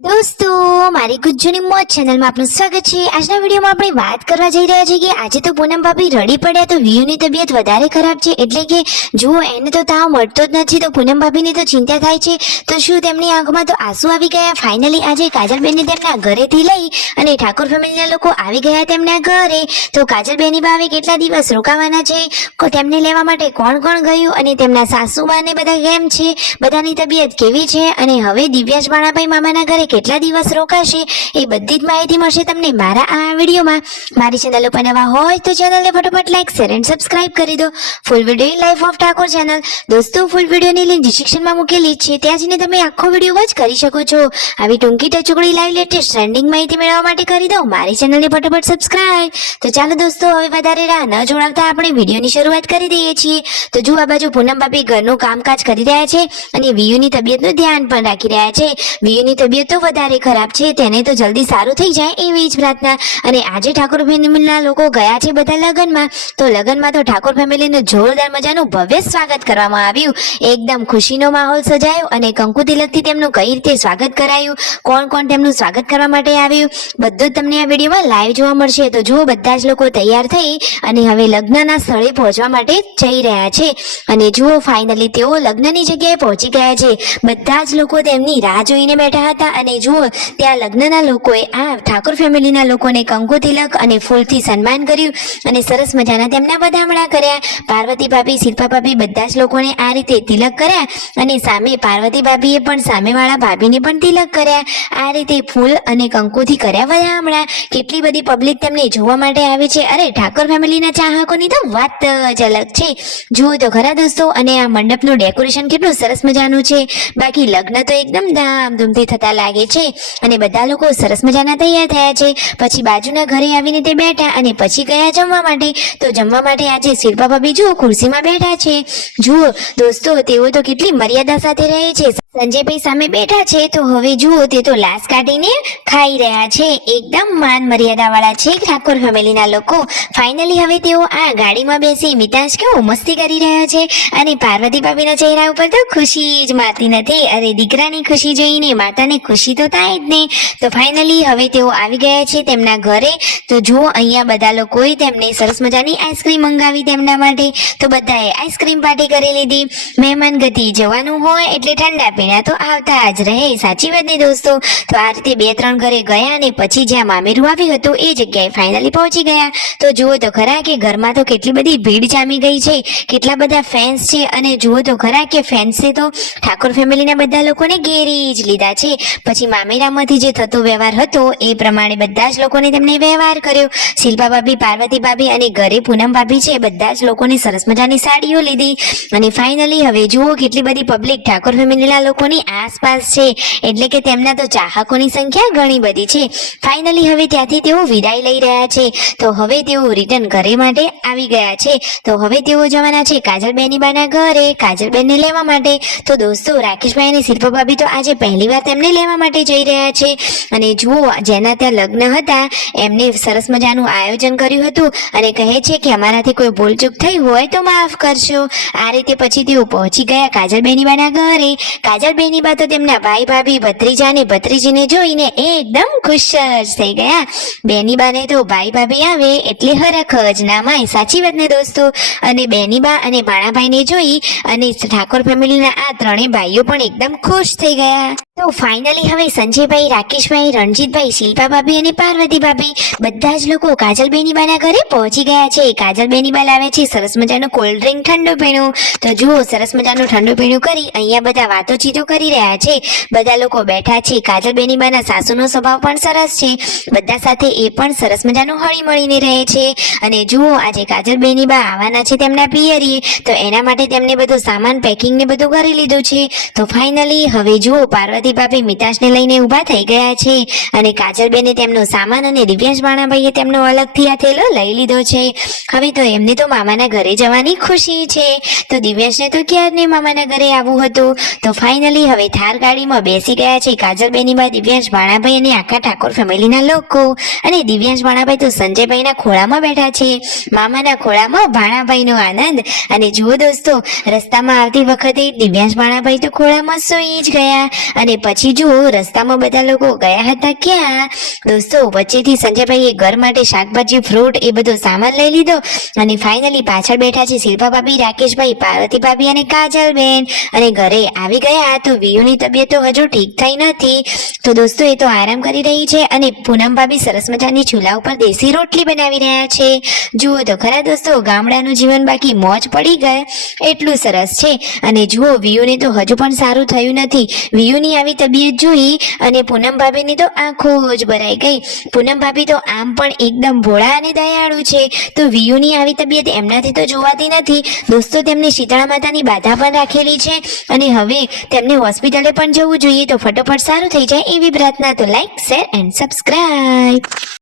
દોસ્તો મારી ગુજ્જુની મોજ ચેનલમાં આપનું સ્વાગત છે। આજના વિડીયોમાં આપણે વાત કરવા જઈ રહ્યા છીએ કે આજે તો પૂનમ ભાભી રડી પડ્યા તો વિયુની તબિયત વધારે ખરાબ છે, એટલે કે જુઓ એને તો તાવ મળતો જ નથી તો પૂનમ ભાભીની તો ચિંતા થાય છે। તો શું તેમની આંખમાં તો આંસુ આવી ગયા। ફાઇનલી આજે કાજલબેનને તેમના ઘરેથી લઈ અને ઠાકોર ફેમિલીના લોકો આવી ગયા તેમના ઘરે। તો કાજલબેનની ભાવે કેટલા દિવસ રોકાવાના છે, તેમને લેવા માટે કોણ કોણ ગયું અને તેમના સાસુબા ને બધા કેમ છે, બધાની તબિયત કેવી છે અને હવે દિવ્યાંશ બાણાભાઈ મામાના ઘરે કેટલા દિવસ રોકાશે એ બધી જ માહિતી મળશે તમને મારા આ વિડીયોમાં। મારી ચેનલ ઉપર નવા હોય તો ચેનલને ફટાફટ લાઈક શેર એન્ડ સબસ્ક્રાઇબ કરી દો। Full video life of Thakor channel દોસ્તો ફૂલ વિડીયોની લિંક ડિસ્ક્રિપ્શનમાં મૂકેલી છે, ત્યાં જઈને તમે આખો વિડીયો વોચ કરી શકો છો। આવી ટૂંકી ટચુકડી લાઈવ લેટેસ્ટ ટ્રેન્ડિંગ માહિતી મેળવવા માટે કરી દો મારી ચેનલને ફટાફટ સબસ્ક્રાઇબ। તો ચાલો દોસ્તો હવે વધારે રાહ ન જોડાવતા આપણે વિડીયોની શરૂઆત કરી દઈએ છીએ। તો જો આ બાજુ પૂનમ ભાભી ઘરનું કામકાજ કરી રહ્યા છે અને વિયુની તબિયતનું ધ્યાન પણ રાખી રહ્યા છે। વિયુની તબિયત તો વધારે ખરાબ છે, તેને તો જલ્દી સારું થઈ જાય એવી જ પ્રાર્થના। અને આજે ઠાકોર ફેમિલીના લોકો ગયા છે બધા લગ્નમાં, તો લગ્નમાં તો ઠાકોર ફેમિલીનું જોરદાર મજાનું ભવ્ય સ્વાગત કરવામાં આવ્યું। એકદમ ખુશીનો માહોલ સજાયો અને કંકુ તિલકથી તેમનું કઈ રીતે સ્વાગત કરાયું, કોણ કોણ તેમનું સ્વાગત કરવા માટે આવ્યું, બધું જ તમને આ વિડીયોમાં લાઈવ જોવા મળશે। તો જુઓ બધા જ લોકો તૈયાર થઈ અને હવે લગ્નના સ્થળે પહોંચવા માટે જઈ રહ્યા છે અને જુઓ ફાઇનલી તેઓ લગ્નની જગ્યાએ પહોંચી ગયા છે। બધા જ લોકો તેમની રાહ જોઈને બેઠા હતા અને જુઓ ત્યાં લગ્નના લોકોએ આ ઠાકોર ફેમિલીના લોકોને કંકુ તિલક અને ફૂલથી સન્માન કર્યું અને સરસ મજાના તેમના વધામણા કર્યા। પાર્વતી ભાભી, શિલ્પા ભાભી બધા જ લોકોને આ રીતે તિલક કર્યા અને સામે પાર્વતી ભાભીએ પણ સામેવાળા ભાભીને પણ તિલક કર્યા। આ રીતે ફૂલ અને કંકુથી કર્યા વધામણા। કેટલી બધી પબ્લિક તેમને જોવા માટે આવે છે, અરે ઠાકોર ફેમિલીના ચાહકોની તો વાત જ અલગ છે। જુઓ તો ખરા દોસ્તો, અને આ મંડપનું ડેકોરેશન કેટલું સરસ મજાનું છે। બાકી લગ્ન તો એકદમ ધામધૂમથી થતા લાગે છે અને બધા લોકો સરસ મજાના તૈયાર થયા છે। પછી બાજુના ઘરે આવીને તે બેઠા અને પછી ગયા જમવા માટે। તો જમવા માટે આજે શિલ્પા ભાભી જુઓ ખુરશીમાં બેઠા છે। જુઓ દોસ્તો તેઓ તો કેટલી મર્યાદા સાથે રહે છે। સંજયભાઈ સામે બેઠા છે તો હવે જુઓ તે તો લાશ કાઢીને ખાઈ રહ્યા છે, એકદમ માન મર્યાદા વાળા છે ઠાકોર ફેમિલીના લોકો। ફાઇનલી હવે તેઓ આ ગાડીમાં બેસી મિતાંશ કેવો મસ્તી કરી રહ્યા છે અને પાર્વતી ભાભીના ચહેરા ઉપર તો ખુશી જ માતી નથી। અરે દીકરાની ખુશી જોઈને માતાને ખુશી તો થાય જ ને। તો ફાઇનલી હવે તેઓ આવી ગયા છે તેમના ઘરે। તો જુઓ અહીંયા બધા લોકોએ તેમને સરસ મજાની આઈસ્ક્રીમ મંગાવી તેમના માટે, તો બધાએ આઈસ્ક્રીમ પાર્ટી કરી લીધી। મહેમાન ગતિ જવાનું હોય એટલે ઠંડા પીણા તો આવતા જ રહે, સાચી વાત ને દોસ્તો। તો આ રીતે 2-3 ઘરે ગયા અને પછી જ્યાં મામેરું આવ્યું હતું એ જગ્યાએ ફાઇનલી પહોંચી ગયા। તો જુઓ તો ખરા કે ઘરમાં તો કેટલી બધી ભીડ જામી ગઈ છે, કેટલા બધા ફેન્સ છે અને જુઓ તો ખરા કે ફેન્સે તો ઠાકોર ફેમિલીના બધા લોકોને ઘેરી જ લીધા છે। પછી મામેરામાંથી જે થતો વ્યવહાર હતો એ પ્રમાણે બધા જ લોકોને તેમને વ્યવહાર કર્યો। શિલ્પા ભાભી, પાર્વતી ભાભી અને ઘરે પૂનમ ભાભી છે બધા જ લોકોને સરસ મજાની સાડીઓ લીધી અને ફાઇનલી હવે જુઓ કેટલી બધી પબ્લિક ઠાકોર ફેમિલીના લોકોની આસપાસ છે, એટલે કે તેમના તો ચાહકોની સંખ્યા ઘણી બધી છે। ફાઇનલી હવે ત્યાંથી તેઓ વિદાય લઈ રહ્યા છે, તો હવે તેઓ રિટર્ન ઘરે માટે આવી ગયા છે। તો હવે તેઓ જવાના છે કાજલબેની બાના ઘરે કાજલબેનને લેવા માટે। તો દોસ્તો રાકેશભાઈ અને શિલ્પા ભાભી તો આજે પહેલીવાર તેમને લેવા માટે જઈ રહ્યા છે અને જુઓ જેના ત્યાં લગ્ન હતા એમને સરસ મજાનું આયોજન કર્યું હતું અને કહે છે કે અમારાથી કોઈ ભૂલચૂક થઈ હોય તો માફ કરશો। આ રીતે પછી તેઓ પહોંચી ગયા કાજલબેની બાના ઘરે। કાજલબેની બા તો તેમના ભાઈ ભાભી, ભત્રીજા અને ભત્રીજીને જોઈને એકદમ ખુશ જ થઈ ગયા। બેની બાને તો ભાઈ ભાભી આવે એટલે હરખ જ ના માય, સાચી વાત ને દોસ્તો। અને બેની બા અને ભાણાભાઈને જોઈ અને ઠાકોર ફેમિલીના આ ત્રણેય ભાઈઓ પણ એકદમ ખુશ થઈ ગયા। તો ફાઇનલી હવે સંજયભાઈ, રાકેશભાઈ, રણજીતભાઈ, શિલ્પા ભાભી અને પાર્વતી ભાભી બધા જ લોકો કાજલબેની બાના ઘરે પહોંચી ગયા છે। કાજલબેની બા લાવે છે સરસ મજાનું કોલ્ડ ડ્રિંક, ઠંડુ પીણું। તો જુઓ સરસ મજાનું ઠંડુ પીણું કરી અહીંયા બધા વાતોચીતો કરી રહ્યા છે, બધા લોકો બેઠા છે। કાજલબેની બાના સાસુનો સ્વભાવ પણ સરસ છે, બધા સાથે એ પણ સરસ મજાનું હળી મળીને રહે છે। અને જુઓ આજે કાજલબેની બા આવવાના છે તેમના પિયરીએ, તો એના માટે તેમને બધું સામાન પેકિંગ ને બધું કરી લીધું છે। તો ફાઇનલી હવે જુઓ પાર્વતી ભાભી મિતાશને લઈને ઊભા થઈ ગયા છે અને કાજલબેને તેમનો સામાન અને દિવ્યાંશ બાણાભાઈએ તેમનો અલગથી આ થેલો લઈ લીધો છે। હવે તો એમને તો મામાના ઘરે જવાની ખુશી છે, તો દિવ્યાંશને તો ક્યારને મામાના ઘરે આવવું હતું। તો ફાઇનલી હવે થાર ગાડીમાં બેસી ગયા છે કાજલબેની બા, દિવ્યાંશ બાણાભાઈ અને આખા ઠાકોર ફેમિલીના લોકો। અને દિવ્યાંશ બાણાભાઈ તો સંજયભાઈના ખોળામાં બેઠા છે, મામાના ખોળામાં ભાણાભાઈનો આનંદ। અને જુઓ દોસ્તો રસ્તામાં આવતી વખતે દિવ્યાંશ બાણાભાઈ તો ખોળામાં સૂઈ જ ગયા અને પછી જુઓ રસ્તામાં બધા લોકો ગયા હતા ક્યાં દોસ્તો વચ્ચેથી સંજયભાઈએ ઘર માટે શાકભાજી ફ્રૂટ એ બધો સામાન લઈ લીધો અને ફાઇનલી પાછળ બેઠા છે શિલ્પા ભાભી રાકેશભાઈ પાર્વતી ભાભી અને કાજલબેન અને ઘરે આવી ગયા તો વિયુની તબિયત તો હજુ ઠીક થઈ નથી તો દોસ્તો એ તો આરામ કરી રહી છે અને પૂનમ ભાભી સરસ મજાની ચૂલા ઉપર દેશી રોટલી બનાવી રહ્યા છે જુઓ તો ખરા દોસ્તો ગામડાનું જીવન બાકી મોજ પડી ગયે એટલું સરસ છે અને જુઓ વિયુને તો હજુ પણ સારું થયું નથી વિયુની આવી તબિયત જોઈ અને પૂનમ ભાભીની તો આંખો જ ભરાઈ ગઈ પૂનમ ભાભી તો આમ પણ એકદમ ભોળા અને દયાળુ છે તો વિયુની આવી તબિયત એમનાથી તો જોવાતી નથી દોસ્તો તેમને શીતળા માતાની બાધા પણ રાખેલી છે અને હવે તેમને હોસ્પિટલે પણ જવું જોઈએ તો ફટોફટ સારું થઈ જાય એવી પ્રાર્થના તો લાઈક શેર એન્ડ સબસ્ક્રાઇબ